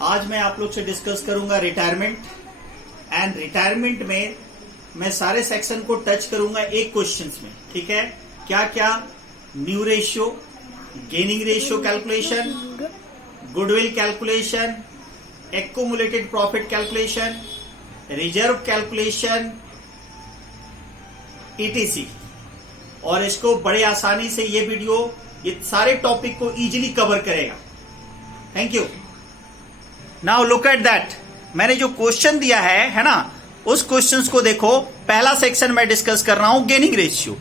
आज मैं आप लोग से डिस्कस करूंगा रिटायरमेंट एंड रिटायरमेंट में मैं सारे सेक्शन को टच करूंगा एक क्वेश्चंस में। ठीक है, क्या क्या? New ratio, gaining ratio calculation, goodwill calculation, accumulated profit calculation, reserve calculation, etc. और इसको बड़े आसानी से ये वीडियो ये सारे टॉपिक को इजीली कवर करेगा। Thank you. Now look at that. मैंने जो क्वेश्चन दिया है ना, उस क्वेश्चंस को देखो। पहला सेक्शन मैं डिस्कस कर रहा हूं गेनिंग रेशियो।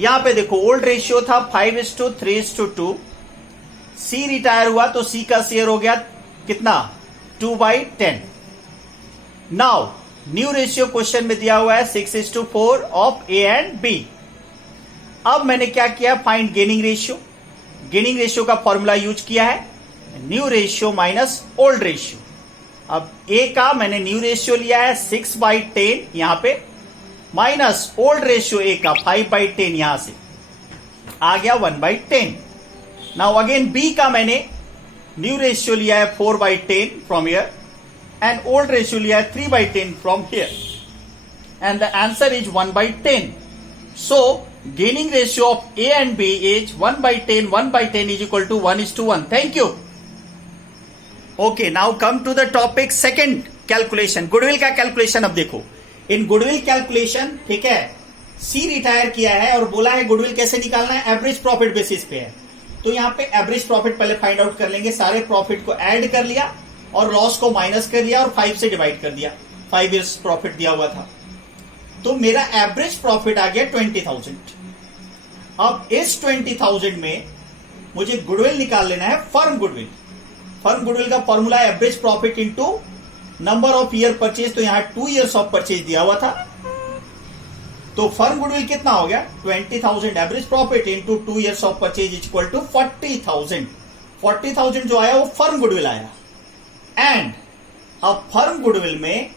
यहां पे देखो ओल्ड रेशियो था 5:3:2। सी रिटायर हुआ तो सी का शेयर हो गया कितना? 2/10। नाउ न्यू रेशियो क्वेश्चन में दिया हुआ है 6:4 ऑफ ए एंड बी। अब मैंने क्या किया? Find gaining ratio. Gaining ratio का फॉर्मूला यूज किया है new ratio minus old ratio. अब ए का मैंने न्यू रेशियो लिया है 6/10 यहां पे, माइनस ओल्ड रेशियो ए का 5/10 यहां से आ गया 1/10। नाउ अगेन बी का मैंने न्यू रेशियो लिया है 4/10 from here and old ratio लिया है 3/10 from here and the answer is 1/10। So gaining ratio of A and B is 1/10. 1/10 is equal to 1:1. Thank you. Okay, now come to the topic second calculation. Goodwill का calculation. अब देखो इन goodwill calculation, ठीक है, C retire किया है और बोला है गुडविल कैसे निकालना है? एवरेज प्रॉफिट बेसिस पे है। तो यहां पे एवरेज प्रॉफिट पहले फाइंड आउट कर लेंगे। सारे प्रॉफिट को ऐड कर लिया और लॉस को माइनस कर लिया और 5 से डिवाइड कर दिया। 5 ईयर्स प्रॉफिट दिया हुआ था तो मेरा एवरेज प्रॉफिट आ गया 20,000। अब इस 20,000 में मुझे गुडविल निकाल लेना है, फर्म गुडविल। फर्म गुडविल का फॉर्मूला है average profit into number of year purchase. तो यहां 2 इयर्स ऑफ परचेज दिया हुआ था तो फर्म गुडविल कितना हो गया? 20,000 average profit into 2 years of purchase is equal to 40,000। 40,000 जो आया वो फर्म गुडविल आया। एंड अब फर्म गुडविल में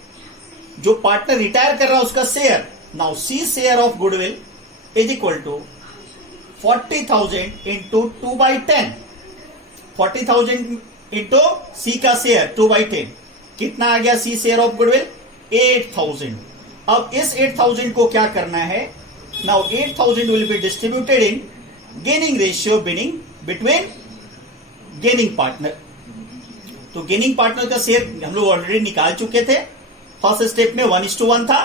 जो पार्टनर रिटायर कर रहा है उसका share, now C share of goodwill is equal to 40,000 into 2/10। 40,000 into C का शेयर 2/10 कितना आ गया? C share of goodwill 8,000। अब इस 8,000 को क्या करना है? Now 8,000 will be distributed in gaining ratio between gaining partner. तो गेनिंग पार्टनर का शेयर हम लोग ऑलरेडी निकाल चुके थे। फर्स्ट स्टेप में 1:1 था।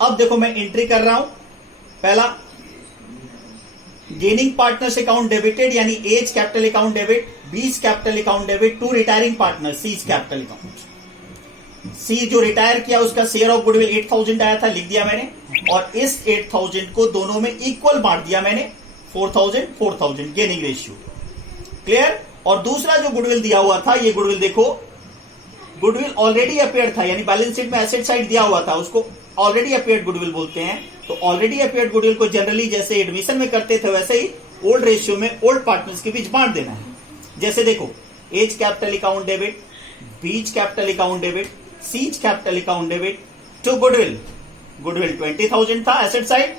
अब देखो मैं एंट्री कर रहा हूं। पहला गेनिंग पार्टनर्स अकाउंट डेबिटेड यानी A's capital account debit, B's capital account debit to retiring partner C's capital account. C जो रिटायर किया उसका शेयर ऑफ गुडविल 8,000 आया था, लिख दिया मैंने। और इस 8,000 को दोनों में इक्वल बांट दिया मैंने, 4,000 गेनिंग रेशियो। क्लियर? और दूसरा जो गुडविल दिया हुआ था, ये गुडविल देखो, गुडविल ऑलरेडी अपेयर था यानी बैलेंस शीट में एसेट साइड दिया हुआ था, उसको ऑलरेडी अपेयर्ड गुडविल बोलते हैं। तो ऑलरेडी अपेयर्ड गुडविल को जनरली जैसे एडमिशन में करते थे वैसे ही ओल्ड रेशियो में ओल्ड पार्टनर्स के बीच बांट देना है। जैसे देखो A's capital account debit, B's capital account debit, C's capital account debit to goodwill. Goodwill 20,000 था एसेट साइड,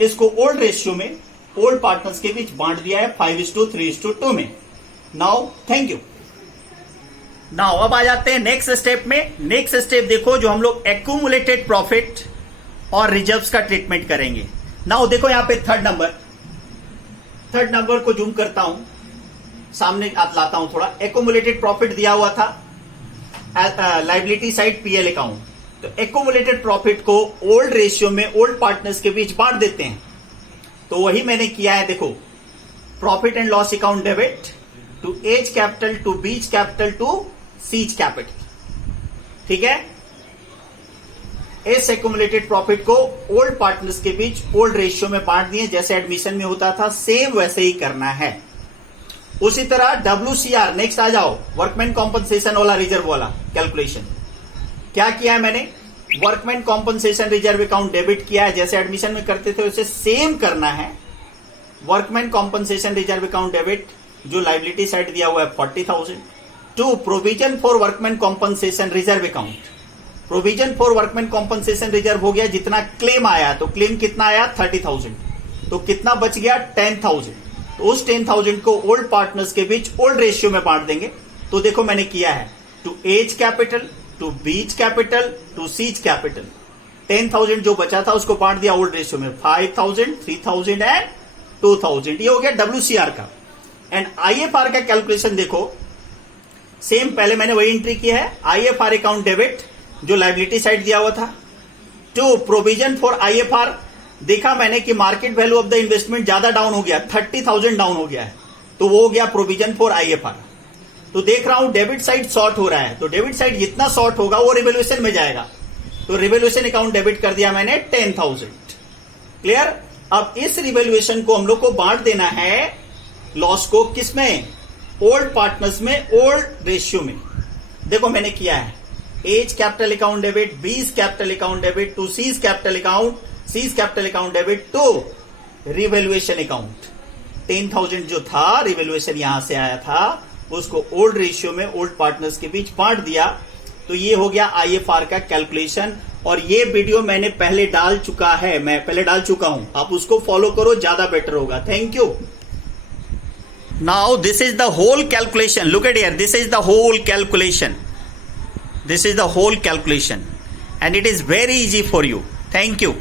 इसको ओल्ड रेशियो में ओल्ड पार्टनर्स के बीच बांट दिया है 5:3:2 में। Now thank you. नाउ अब आ जाते हैं नेक्स्ट स्टेप में। नेक्स्ट स्टेप देखो जो हम लोग एक्यूमुलेटेड प्रॉफिट और रिजर्व्स का ट्रीटमेंट करेंगे। नाउ देखो यहां पे थर्ड नंबर को जूम करता हूं, सामने लाता हूं थोड़ा। एक्यूमुलेटेड प्रॉफिट दिया हुआ था लायबिलिटी साइड पीएल अकाउंट। तो एक्यूमुलेटेड प्रॉफिट को ओल्ड रेशियो में ओल्ड पार्टनर्स के बीच बांट देते हैं। तो वही मैंने किया है। देखो profit and loss account debit to A's capital to B's capital to C's capital. ठीक है, इस एक्यूमुलेटेड प्रॉफिट को ओल्ड पार्टनर्स के बीच ओल्ड रेशियो में बांट दिए, जैसे एडमिशन में होता था सेम वैसे ही करना है। उसी तरह WCR, नेक्स्ट आ जाओ, वर्कमैन कॉम्पनसेशन वाला रिजर्व वाला कैलकुलेशन। क्या किया है मैंने? Workman compensation reserve account debit किया है, जैसे एडमिशन में करते थे वैसे सेम करना है। Workman compensation reserve account debit जो लायबिलिटी साइड दिया हुआ है 40,000 to provision for workman compensation reserve account. Provision for workman compensation reserve हो गया जितना क्लेम आया, तो क्लेम कितना आया? 30,000। तो कितना बच गया? 10,000। तो उस 10,000 को ओल्ड पार्टनर्स के बीच ओल्ड रेशियो में बांट देंगे। तो देखो मैंने किया है to A's capital, to B's capital, to C's capital. 10,000 जो बचा था उसको बांट दिया ओल्ड रेशियो में, 5,000, 3,000 एंड 2,000। ये हो गया WCR का। एंड IFR का कैलकुलेशन देखो, सेम पहले मैंने वही एंट्री किया है। IFR अकाउंट डेबिट जो लाइबिलिटी साइड दिया हुआ था, टू प्रोविजन फॉर IFR। देखा मैंने कि market value of the investment ज्यादा डाउन हो गया, 30,000 डाउन हो गया है, तो वो हो गया प्रोविजन फॉर IFR। तो देख रहा हूं डेबिट साइड शॉर्ट हो रहा है, तो डेबिट साइड जितना शॉर्ट होगा वो रिवैल्यूएशन में जाएगा, तो रिवैल्यूएशन अकाउंट डेबिट कर दिया मैंने 10,000। क्लियर। अब इस रिवैल्यूएशन को हम लोग को बांट देना है लॉस को किसमें, ओल्ड पार्टनर्स में, ओल्ड रेशियो में। देखो मैंने किया है A's capital account debit, B's capital account debit, to C's capital account, C's capital account debit to revaluation account. 10,000 जो था रिवैल्यूएशन यहां से आया था, उसको ओल्ड रेशियो में ओल्ड पार्टनर्स के बीच बांट दिया, तो ये हो गया IFR का कैलकुलेशन। और ये वीडियो मैंने पहले डाल चुका है, मैं पहले डाल चुका हूं, आप उसको फॉलो करो, ज्यादा बेटर होगा। Thank you. Now this is the whole calculation, look at here, this is the whole calculation, this is the whole calculation and it is very easy for you. Thank you.